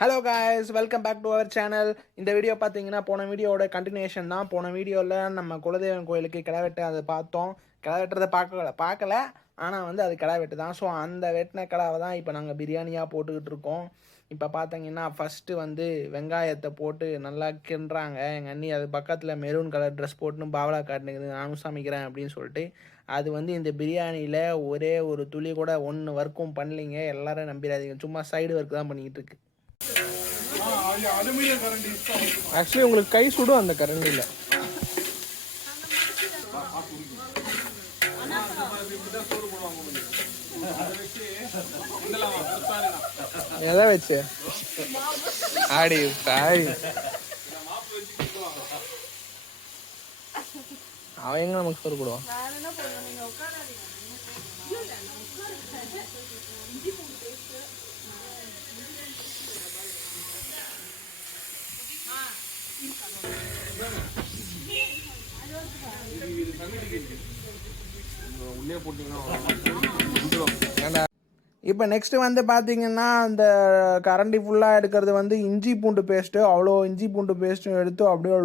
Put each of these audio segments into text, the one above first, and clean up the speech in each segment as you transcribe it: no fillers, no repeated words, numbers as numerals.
Hello guys, welcome back to our channel. இந்த video பார்த்தீங்கன்னா போன வீடியோவோட கண்டினியூஷன் தான். போன வீடியோவில் நம்ம குலதெய்வம் கோயிலுக்கு கிடா வெட்டு அதை பார்த்தோம். கிடா வெட்டுறதை பார்க்கல ஆனால் வந்து அது கிடா வெட்டு தான். ஸோ அந்த வெட்டின கிடாவை தான் இப்போ நாங்கள் பிரியாணியாக போட்டுக்கிட்டு இருக்கோம். இப்போ பார்த்தீங்கன்னா ஃபஸ்ட்டு வந்து வெங்காயத்தை போட்டு நல்லா கிண்டுறாங்க எங்கள் அண்ணி. அது பக்கத்தில் மெரூன் கலர் ட்ரெஸ் போட்டுன்னு பாவலா காட்டுனுக்குது, நானும் சமைக்கிறேன் அப்படின்னு சொல்லிட்டு. அது வந்து இந்த பிரியாணியில் ஒரே ஒரு துளி கூட ஒன்று ஒர்க்கும் பண்ணலிங்க. எல்லோரும் நம்பிடாதீங்க, சும்மா சைடு ஒர்க் தான் பண்ணிக்கிட்டு இருக்கு. ஆக்சுவலி உங்களுக்கு கை சுடும் அந்த கரண்டியில். எதை வச்சு ஆடி அவன் எங்க நமக்கு சோறு போடுவான். இப்போ நெக்ஸ்ட்டு வந்து பார்த்தீங்கன்னா அந்த கரண்டி ஃபுல்லாக எடுக்கிறது வந்து இஞ்சி பூண்டு பேஸ்ட்டு. அவ்வளோ இஞ்சி பூண்டு பேஸ்ட்டும் எடுத்து அப்படியே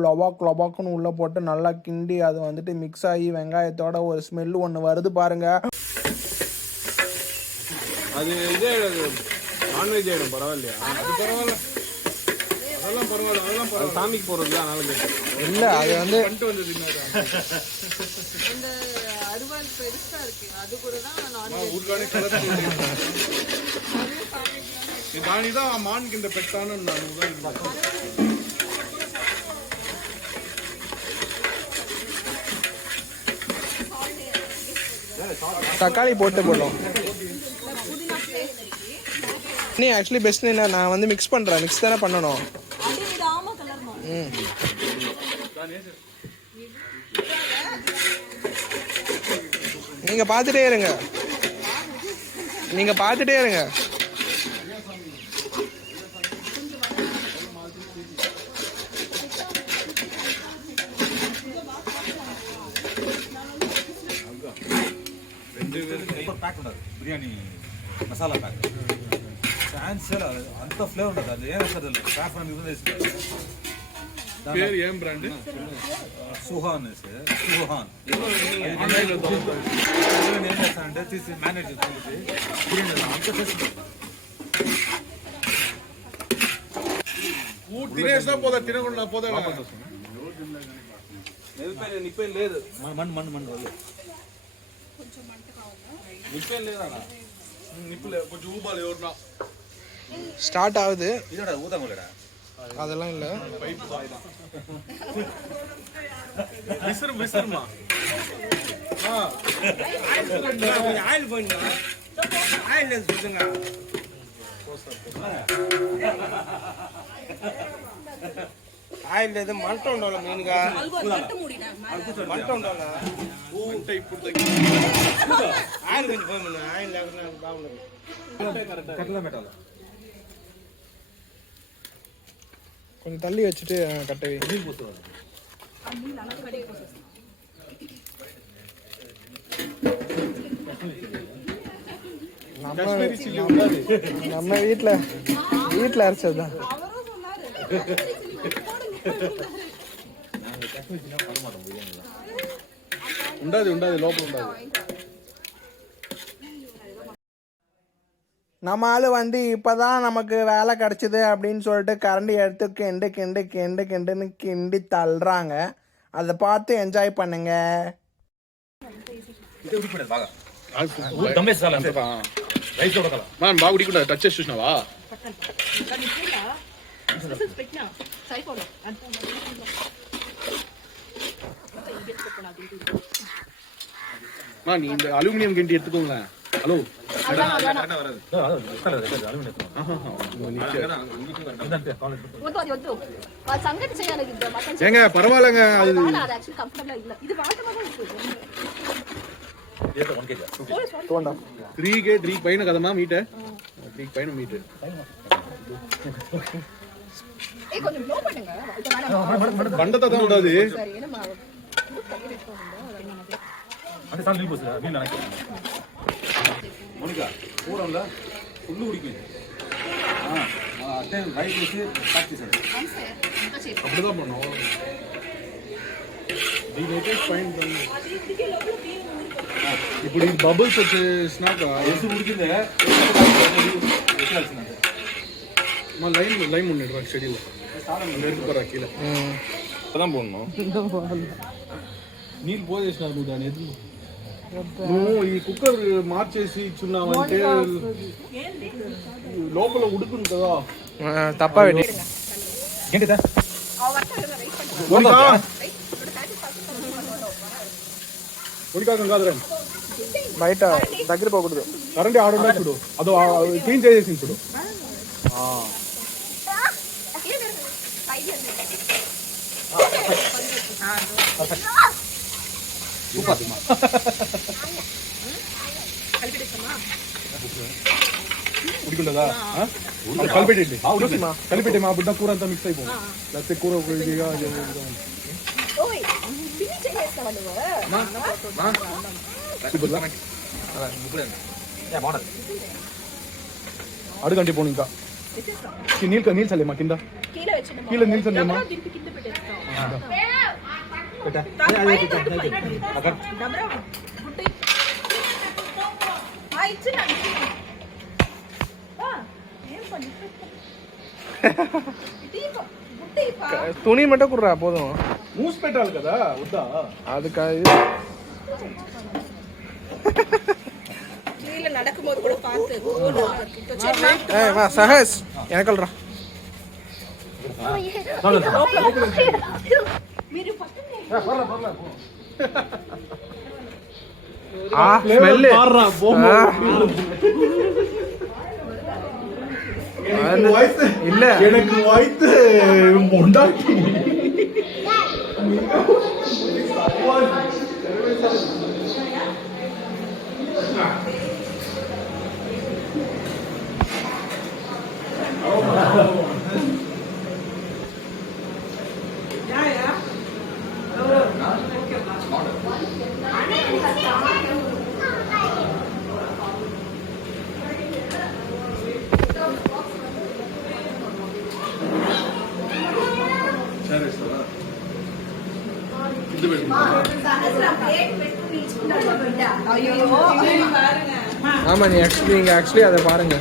லொபாக்குன்னு உள்ளே போட்டு நல்லா கிண்டி அது வந்துட்டு மிக்ஸ் ஆகி வெங்காயத்தோட ஒரு ஸ்மெல்லு ஒன்று வருது பாருங்க. அது இதே நான்வெஜ் ஐட்டம் பரவாயில்லையா? அது பரவாயில்ல, அதெல்லாம் பரவாயில்ல, அதெல்லாம் பரவாயில்ல, சாமிக்கு போகிறது தான். அதனால இல்லை, அது வந்து பண்ணிட்டு வந்தது இந்த அருவாள் பெருசா இருக்கு, அது கூட தான் ஊர்கானே கலர் தானி தான் மான்க்கு இந்த பெட்டான தக்காளி போட்டு போடலாம். நீ ஆக்சுவலி பெஸ்ட் இல்லை, நான் வந்து மிக்ஸ் பண்ணுறேன். மிக்ஸ் தானே பண்ணணும். நீங்கள் பார்த்துட்டே இருங்க, நீங்கள் பார்த்துட்டே இருங்க. బిర్యానీ మసాలా ప్యాక్ ఛాన్స్ అంత ఫ్లేవర్ ఉంటుంది. అది ఏం వస్తుంది ప్యాక్ పేరు ఏం బ్రాండ్? సుహాన్ సుహాన్. ఏం చేస్తానంటే తీసి మేనేజ్ చేసుకుంటే బిర్యానీ అంత టేస్ట్. తినేసినా పోదా, తినకుండా పోదా. నిప్పేం లేదు, మండు నిప్పేం లేదా, నిప్పు లేదు, కొంచెం ఊపాలి ఎవరున్నా. ஸ்டார்ட் ஆகுது, இதோட ஊதாங்கடா, அதெல்லாம் இல்லை. விசிறுமா ஆயில் போயிடுங்க, ஆயில் சொல்லுங்க. ஆயில் எது மண்டை உண்டோல மீனுக்கா, மண்டை உண்டோல ஆயில் கொஞ்சம் போய் ஆயில் పెట్టాలి. கொஞ்சம் தள்ளி வச்சுட்டு கட்டவே. நம்ம வீட்டில் அரைச்சதுதான். ఉండాది లోపల ఉండాది. நம்ம ஆள் வந்து இப்போதான் நமக்கு வேலை கிடச்சிது அப்படின்னு சொல்லிட்டு கரண்டி எடுத்து கிண்டுன்னு கிண்டி தள்ளுறாங்க. அதை பார்த்து என்ஜாய் பண்ணுங்க. బాగా ఉడికింటా, టచ్ చేసి చూసినావా? நீ இந்த அலுமினியம் கிண்டி எடுத்துக்கோங்களேன். ஹலோ, ஏங்க பரவாயில்லங்க, త్రీ పైన కదమ్మా మీట, 3 పైన మీట. బండతో ఉండదు అంటే సార్ నీళ్ళు నీళ్ళు మోనికా కూరల్లో ఫుల్ ఉడికింది. ரைட் வச்சு ப்ராக்டிஸ் அது அப்படிதான் பண்ணோம். ఇప్పుడు ఈ బబుల్స్ వచ్చేసినాక ఎసు ఉడికిందే మా లైమ్ ఉండేది రా షెడ్యూల్ నేర్పుకోరా కీల అதான் పోడணும் నీళ్ళు పోసేసినారు నువ్వు దాని ఎదురు నువ్వు ఈ కుక్కర్ మార్చేసి ఇచ్చున్నావంటే లోపల ఉడుకును కదా தப்பா வெட்டி ఏంటిదా ఉడికాకం కాదురా బయట దగ్గర పోకూడదు కరెంట్ ఆడున్నా చూడు అదో క్లీన్ చేసేసి చూడు ఉడికిండదా కలిపెట్టండి కలిపెట్టి మా బిడ్డ కూర అంతా మిక్స్ అయిపోయింది లేకపోతే కూర ఇదిగా అడుగంటే పోను ఇంకా నీళ్ళు చల్లేమా కింద కీళ్ళ నీళ్ళు చల్లేమా துணி மட்டும் குடுறா போதும் మూసి పెట్టాలి కదా వద్దా அதுக்காக கீழ நடக்கும்போது கூட பார்த்து வா சஹஸ் எனக்கல்றா ఆ స్మెల్ இல்ல எனக்கு வாய்த்து உண்டாக்கி ஆமா நீ ஆக்சுவலி அதை பாருங்க